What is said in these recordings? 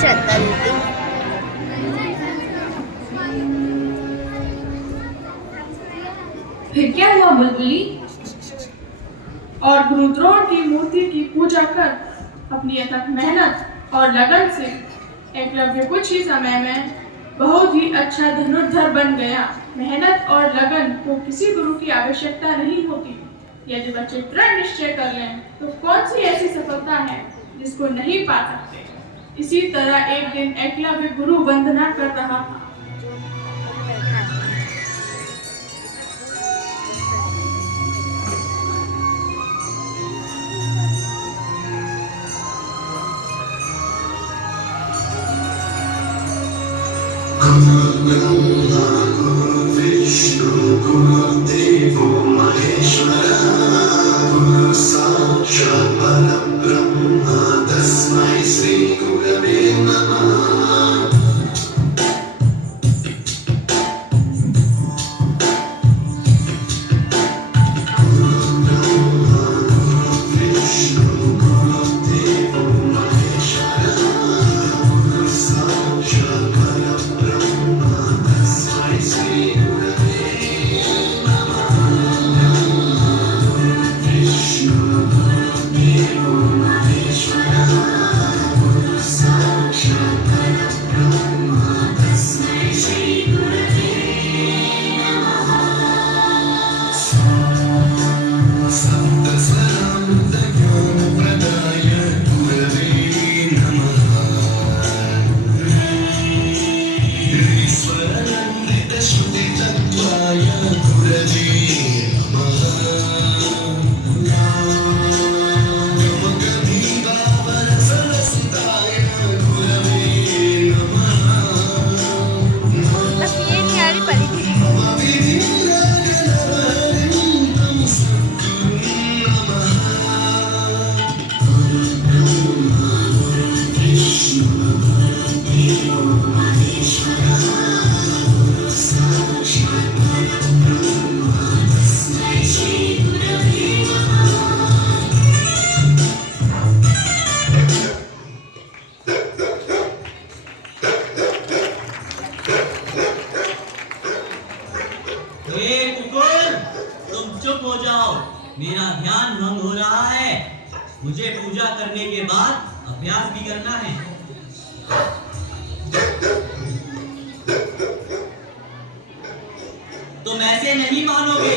श्रद्धा दीदी। फिर क्या हुआ बुलबुली? और गुरुद्रोण की मूर्ति की पूजा कर अपनी अथक मेहनत और लगन से एकलव्य कुछ ही समय में बहुत ही अच्छा धनुर्धर बन गया। मेहनत और लगन को किसी गुरु की आवश्यकता नहीं होती। यदि बच्चे दृढ़ निश्चय कर लें तो कौन सी ऐसी सफलता है जिसको नहीं पा सकते। इसी तरह एक दिन एकलव्य गुरु वंदना कर रहा था। गुरुर्ब्रह्मा गुरुर्विष्णु गुरुर्देवो महेश्वरः गुरुः साक्षात् परब्रह्म तस्मै श्री गुरवे नमः। मेरा ध्यान भंग हो रहा है। मुझे पूजा करने के बाद अभ्यास भी करना है। तुम ऐसे नहीं मानोगे।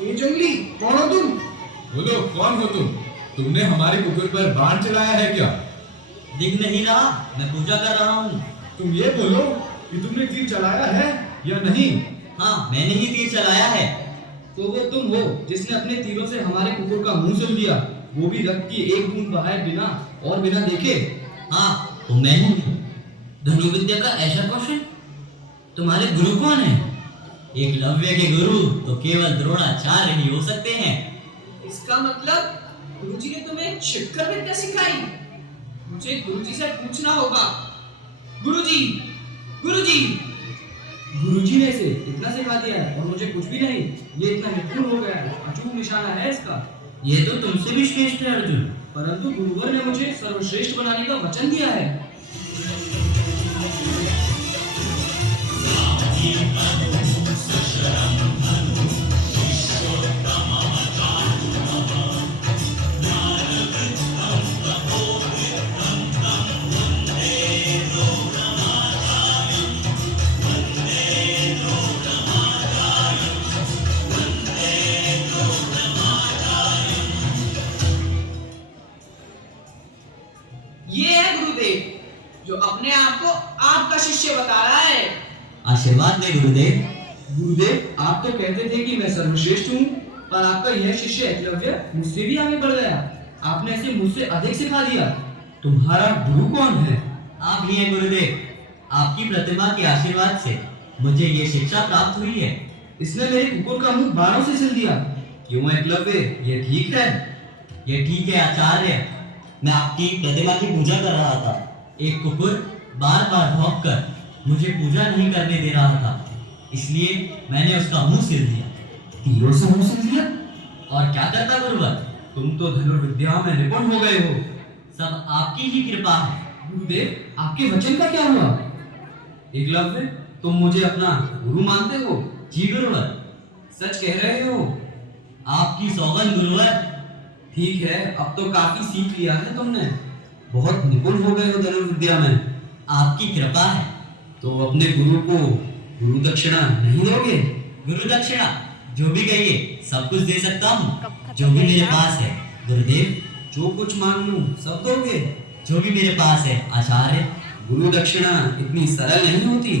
ये जंगली कौन हो तुम? बोलो कौन हो तुम? तुमने हमारे कुकुर पर बाण चलाया है क्या? दिख नहीं रहा, मैं पूजा कर रहा हूँ। तुम ये बोलो कि तुमने तीर चलाया है या नहीं? हाँ, मैंने ही तीर चलाया है। तो वो तुम हो जिसने अपने तीरों से हमारे कुकुर का मुंह सिल दिया, वो भी रक्त की एक बूंद बहाए बिना और बिना देखे। हाँ, तो मैं हूँ। धनुर्विद्या का ऐसा कौशल? तुम्हारे गुरु कौन है? एकलव्य के गुरु तो केवल द्रोणाचार्य ही हो सकते हैं। इसका मतलब गुरुजी ने तुम्हें छिपकर विद्या सिखाई। मुझे गुरुजी से पूछना होगा। गुरुजी, गुरुजी, गुरुजी ने इसे इतना सिखा दिया है और मुझे कुछ भी नहीं। ये इतना निपुण हो गया है, अचूक निशाना है इसका। ये तो तुमसे भी श्रेष्ठ है अर्जुन। परंतु गुरुवर ने मुझे सर्वश्रेष्ठ बनाने का वचन दिया है। ये है गुरुदेव जो अपने आप को आपका शिष्य बता रहा है। आशीर्वाद दे गुरुदेव। गुरुदेव, आप तो कहते थे कि मैं सर्वश्रेष्ठ हूँ, पर आपका यह शिष्य एकलव्य मुझसे भी आगे बढ़ गया। आपने इसे मुझसे अधिक सिखा दिया। तुम्हारा गुरु कौन है? आप ही हैं गुरुदेव। आपकी प्रतिमा के आशीर्वाद से मुझे ये शिक्षा प्राप्त हुई है। इसने मेरे कुकुर का मुंह बाणों से सिल दिया। क्यों एकलव्य, ये ठीक है? ये ठीक है आचार्य। मैं आपकी प्रतिमा की पूजा कर रहा था। एक कुकुर बार बार भौंककर मुझे पूजा नहीं करने दे रहा था, इसलिए मैंने उसका मुंह सिल दिया। तीरों से मुंह सिल दिया? और क्या करता गुरुवर? तुम तो धनुर्विद्या में निपुण हो गए हो। सब आपकी ही कृपा है। गुरुदेव, आपके वचन का क्या हुआ? एकलव्य, तुम मुझे अपना गुरु मानते हो? जी गुरुवर। सच कह रहे हो? आपकी सौगंध गुरुवर। ठीक है, अब तो काफी सीख लिया है तुमने, बहुत निपुण हो गए हो धनुर्विद्या में। आपकी कृपा है। तो अपने गुरु को गुरु दक्षिणा नहीं दोगे? गुरु दक्षिणा जो भी कहिए सब कुछ दे सकता हूँ, जो भी मेरे पास है गुरुदेव। जो कुछ मांग लूं सब दोगे? जो भी मेरे पास है आचार्य। गुरु दक्षिणा इतनी सरल नहीं होती।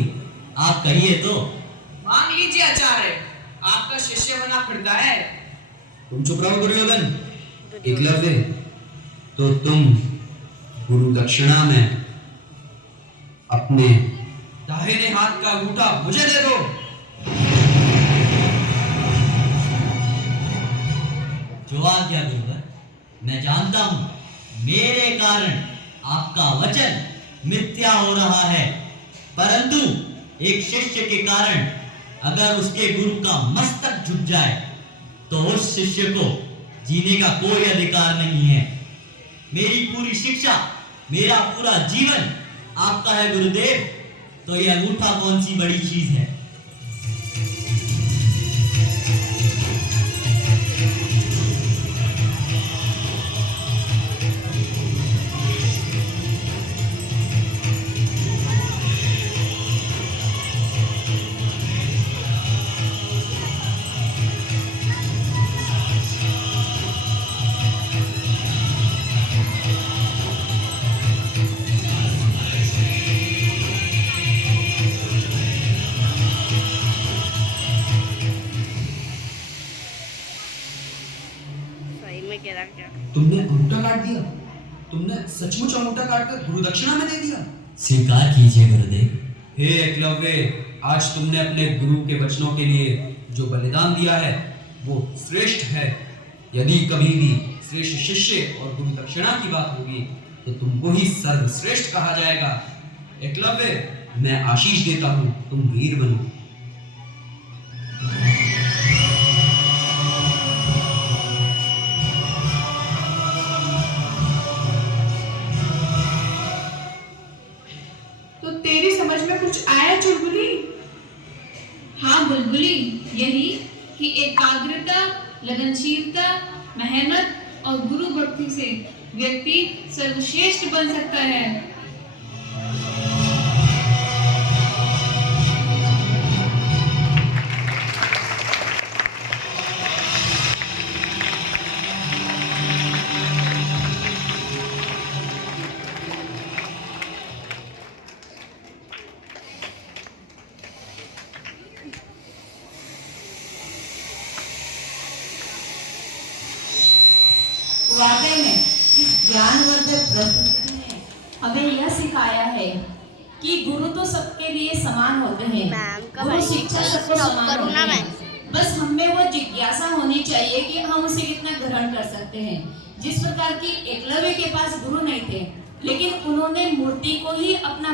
आप कहिए तो। मांग लीजिए आचार्य, आपका शिष्य बना फिरता है। तुम चुप रहो दुर्योधन। एकलव्य, तो तुम गुरु दक्षिणा में अपने दाहिने हाथ का अंगूठा मुझे दे दो। जो आज्ञा गुरुवर। मैं जानता हूँ मेरे कारण आपका वचन मिथ्या हो रहा है, परंतु एक शिष्य के कारण अगर उसके गुरु का मस्तक झुक जाए तो उस शिष्य को जीने का कोई अधिकार नहीं है। मेरी पूरी शिक्षा, मेरा पूरा जीवन आपका है गुरुदेव, तो यह अंगूठा कौन सी बड़ी चीज है। में कह क्या? तुमने अंगूठा काट दिया? तुमने सचमुच अंगूठा काटकर गुरु दक्षिणा में दे दिया? स्वीकार कीजिए गुरुदेव। हे एकलव्य, आज तुमने अपने गुरु के वचनों के लिए जो बलिदान दिया है वो श्रेष्ठ है। यदि कभी भी श्रेष्ठ शिष्य और गुरु दक्षिणा की बात होगी तो तुमको ही सर्वश्रेष्ठ कहा जाएगा। एकलव्य, मैं आशीष देता हूँ, तुम वीर बनो। तो तेरी समझ में कुछ आया चुलबुली? हाँ बुलबुली, यही कि एकाग्रता, लगनशीलता, मेहनत और गुरु भक्ति से व्यक्ति सर्वश्रेष्ठ बन सकता है। वाकई में इस ज्ञानवर्धक प्रस्तुति ने हमें यह सिखाया है कि गुरु तो सबके लिए समान होते हैं। गुरु शिक्षा सबको समान होती है। बस हमें वो जिज्ञासा होनी चाहिए कि हम उसे कितना ग्रहण कर सकते हैं। जिस प्रकार की एकलव्य के पास गुरु नहीं थे, लेकिन उन्होंने मूर्ति को ही अपना